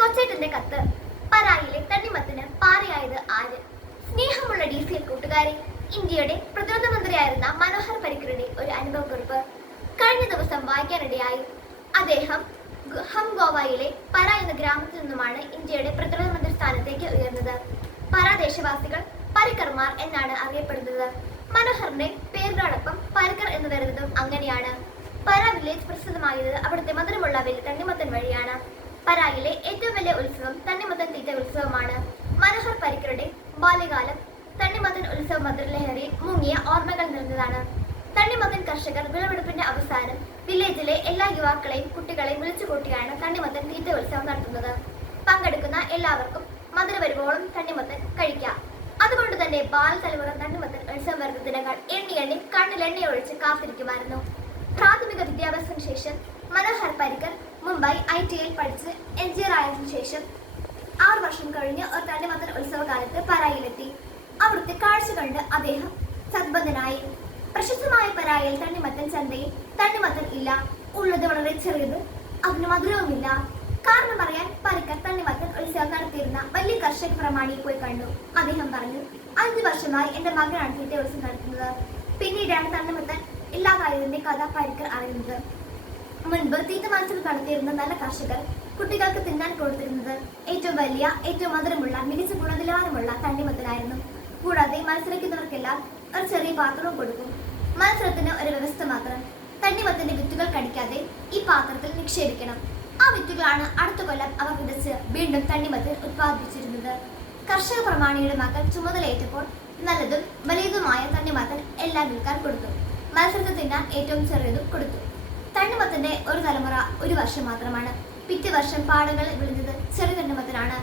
മനോഹരന്റെ കത്ത്. പരായിലെ തണ്ണിമത്തിന് പാറയായത് ആര്? സ്നേഹമുള്ള ഡി സി കൂട്ടുകാരെ. ഇന്ത്യയുടെ പ്രതിരോധ മന്ത്രിയായിരുന്ന മനോഹർ പരിക്കറുടെ ഒരു അനുഭവ കുറിപ്പ്. കഴിഞ്ഞ ദിവസം വായിക്കാനിടയായി. അദ്ദേഹം ഹം ഗോവയിലെ പര എന്ന ഗ്രാമത്തിൽ നിന്നുമാണ് ഇന്ത്യയുടെ പ്രതിരോധ മന്ത്രി സ്ഥാനത്തേക്ക് ഉയർന്നത്. പര ദേശവാസികൾ പരിക്കർമാർ എന്നാണ് അറിയപ്പെടുന്നത്. മനോഹറിന്റെ പേരിനോടൊപ്പം പരിക്കർ എന്ന് വരുന്നതും അങ്ങനെയാണ്. പര വില്ലേജ് പ്രസിദ്ധമായത് അവിടുത്തെ മധുരമുള്ള വലിയ തണ്ണിമത്തൻ വഴിയാണ്. പരായിലെ ഏറ്റവും വലിയ ഉത്സവം തണ്ണിമത്തൻ തീറ്റ ഉത്സവമാണ്. മനോഹർ പരിക്കറുടെ ബാല്യകാലം തണ്ണിമത്തൻ ഉത്സവ മധുരലഹരി മുങ്ങിയ ഓർമ്മകൾ നിറഞ്ഞതാണ്. തണ്ണിമത്തൻ കർഷകർ വിളവെടുപ്പിന്റെ അവസാനം വില്ലേജിലെ എല്ലാ യുവാക്കളെയും കുട്ടികളെയും വിളിച്ചുകൂട്ടിയാണ് തണ്ണിമത്തൻ തീറ്റ ഉത്സവം നടത്തുന്നത്. പങ്കെടുക്കുന്ന എല്ലാവർക്കും മധുര വരുമ്പോളും തണ്ണിമത്തൻ കഴിക്കാം. അതുകൊണ്ട് തന്നെ ബാലതലമുറ തണ്ണിമത്തൻ ഉത്സവം വരുന്ന ദിനങ്ങൾ എണ്ണി എണ്ണി ഒഴിച്ച് കാത്തിരിക്കുമായിരുന്നു. പ്രാഥമിക വിദ്യാഭ്യാസത്തിന് ശേഷം മനോഹർ പരിക്കർ മുംബൈ ഐ ടി ഐയിൽ പഠിച്ച് എഞ്ചിനീയർ ആയതിനു ശേഷം ആറു വർഷം കഴിഞ്ഞ് ഒരു തണ്ണിമത്തൻ ഉത്സവകാലത്ത് പരായിലെത്തി. അവിടുത്തെ കാഴ്ച കണ്ട് അദ്ദേഹം സദ്ബന്ധനായി പ്രശസ്തമായ പരായിൽ തണ്ണിമത്തൻ ചന്തയിൽ തണ്ണിമത്തൻ ഇല്ല. ഉള്ളത് വളരെ ചെറിയത് അതിന് മധുരവുമില്ല. കാരണം അറിയാൻ പരക്കർ തണ്ണിമത്തൻ ഉത്സവം നടത്തിയിരുന്ന വലിയ കർഷക പ്രമാണിയെ പോയി കണ്ടു. അദ്ദേഹം പറഞ്ഞു അഞ്ചു വർഷമായി എന്റെ മകനാണ് തീറ്റ ഉത്സവം നടത്തുന്നത്. പിന്നീടാണ് തണ്ണിമത്തൻ ഇല്ലാതായതിന്റെ കഥ പരക്കർ അറിയുന്നത്. മുൻപ് തീറ്റ നടത്തിയിരുന്ന നല്ല കർഷകർ കുട്ടികൾക്ക് തിന്നാൻ കൊടുത്തിരുന്നത് ഏറ്റവും വലിയ ഏറ്റവും മധുരമുള്ള മികച്ച ഗുണനിലവാരമുള്ള തണ്ണിമത്തനായിരുന്നു. കൂടാതെ മത്സരിക്കുന്നവർക്കെല്ലാം ഒരു ചെറിയ പാത്രവും കൊടുക്കും. മത്സരത്തിന് ഒരു വ്യവസ്ഥ മാത്രം. തണ്ണിമത്തിന്റെ വിത്തുകൾ കടിക്കാതെ ഈ പാത്രത്തിൽ നിക്ഷേപിക്കണം. ആ വിത്തുകളാണ് അടുത്ത കൊല്ലം അവർ വിതച്ച് വീണ്ടും തണ്ണിമത്തൻ ഉത്പാദിപ്പിച്ചിരുന്നത്. കർഷക പ്രമാണിയുടെ മകൻ ചുമതലയേറ്റപ്പോൾ നല്ലതും വലിയതുമായ തണ്ണിമത്തൻ എല്ലാം വിൽക്കാൻ കൊടുത്തു. മത്സരത്തിൽ തിന്നാൻ ഏറ്റവും ചെറിയതും കൊടുത്തു. ഒരു തലമുറ ഒരു വർഷം മാത്രമാണ്. പിറ്റേ വർഷം പാടകൾ വിളിഞ്ഞത് ചെറിയ തണ്ണിമത്തനാണ്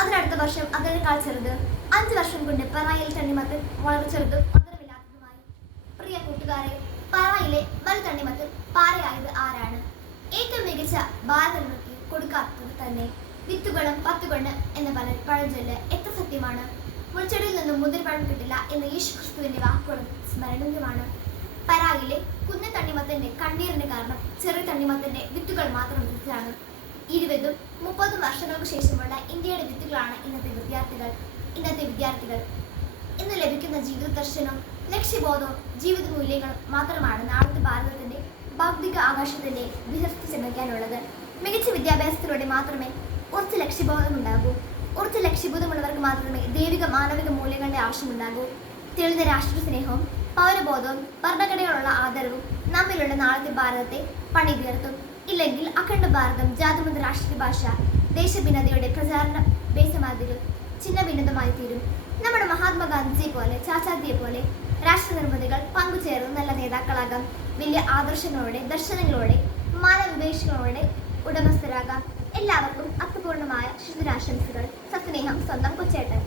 അതിനടുത്ത വർഷം അതിനേക്കാൾ ചെറുത്. അഞ്ച് വർഷം കൊണ്ട് പറയിൽ തണ്ണിമത്തൻ വളരെ ചെറുതും മധുരമില്ലാത്തതുമായി പ്രിയ കൂട്ടുകാരെ പറയിലെ വലു തണ്ണിമത്തൻ പാറയായത് ആരാണ്? ഏറ്റവും മികച്ച ബാലതലമുറയ്ക്ക് കൊടുക്കാത്തത് തന്നെ വിത്തുകളും പത്തുകൊണ്ട് എന്ന പല പഴഞ്ചൊല്ല് എത്ര സത്യമാണ്? മുൾച്ചെടിയിൽ നിന്നും മുതിർ പഴം കിട്ടില്ല എന്ന യേശു ക്രിസ്തുവിന്റെ വാക്കുകളും സ്മരണീയമാണ്. പരായിലെ കുഞ്ഞു തണ്ണിമത്തന്റെ കണ്ണീരിന് കാരണം ചെറിയ തണ്ണിമത്തന്റെ വിത്തുകൾ മാത്രം വിത്താണ്. ഇരുപതും മുപ്പതും വർഷങ്ങൾക്ക് ശേഷമുള്ള ഇന്ത്യയുടെ വിത്തുകളാണ് ഇന്നത്തെ വിദ്യാർത്ഥികൾ ഇന്നത്തെ വിദ്യാർത്ഥികൾ. ഇന്ന് ലഭിക്കുന്ന ജീവിത ദർശനവും ലക്ഷ്യബോധവും ജീവിത മൂല്യങ്ങളും മാത്രമാണ് നാളത്തെ ഭാരതത്തിന്റെ ഭൗതിക ആകാശത്തിന്റെ വിഹസ്തി ചെമ്മിക്കാനുള്ളത് മികച്ച വിദ്യാഭ്യാസത്തിലൂടെ മാത്രമേ ഉറച്ച ലക്ഷ്യബോധം ഉണ്ടാകൂ. ഉറച്ച ലക്ഷ്യബോധമുള്ളവർക്ക് മാത്രമേ ദൈവിക മാനവിക മൂല്യങ്ങളുടെ ആവശ്യമുണ്ടാകൂ. തെളിഞ്ഞ രാഷ്ട്ര സ്നേഹവും പൗരബോധവും ഭരണഘടനയോടുള്ള ആദരവും നമ്മിലുള്ള നാളത്തെ ഭാരതത്തെ പണിതീർത്തും. ഇല്ലെങ്കിൽ അഖണ്ഡ ഭാരതം ജാതിമത രാഷ്ട്രീയ ഭാഷ ദേശഭിന്നതയുടെ പ്രചാരണ ബേസമാതിരും ചിഹ്ന ഭിന്നതമായി തീരും നമ്മുടെ മഹാത്മാഗാന്ധിജിയെ പോലെ ചാച്ചാജിയെ പോലെ രാഷ്ട്ര നിർമ്മിതികൾ പങ്കുചേർന്ന് നല്ല നേതാക്കളാകാം. വലിയ ആദർശങ്ങളോടെ ദർശനങ്ങളോടെ മാനവിവേഷങ്ങളോടെ ഉടമസ്ഥരാകാം. എല്ലാവർക്കും അർത്ഥപൂർണമായ ശുദ്ധരാശംസകൾ സസ്നേഹം സ്വന്തം കൊച്ചേട്ടൻ.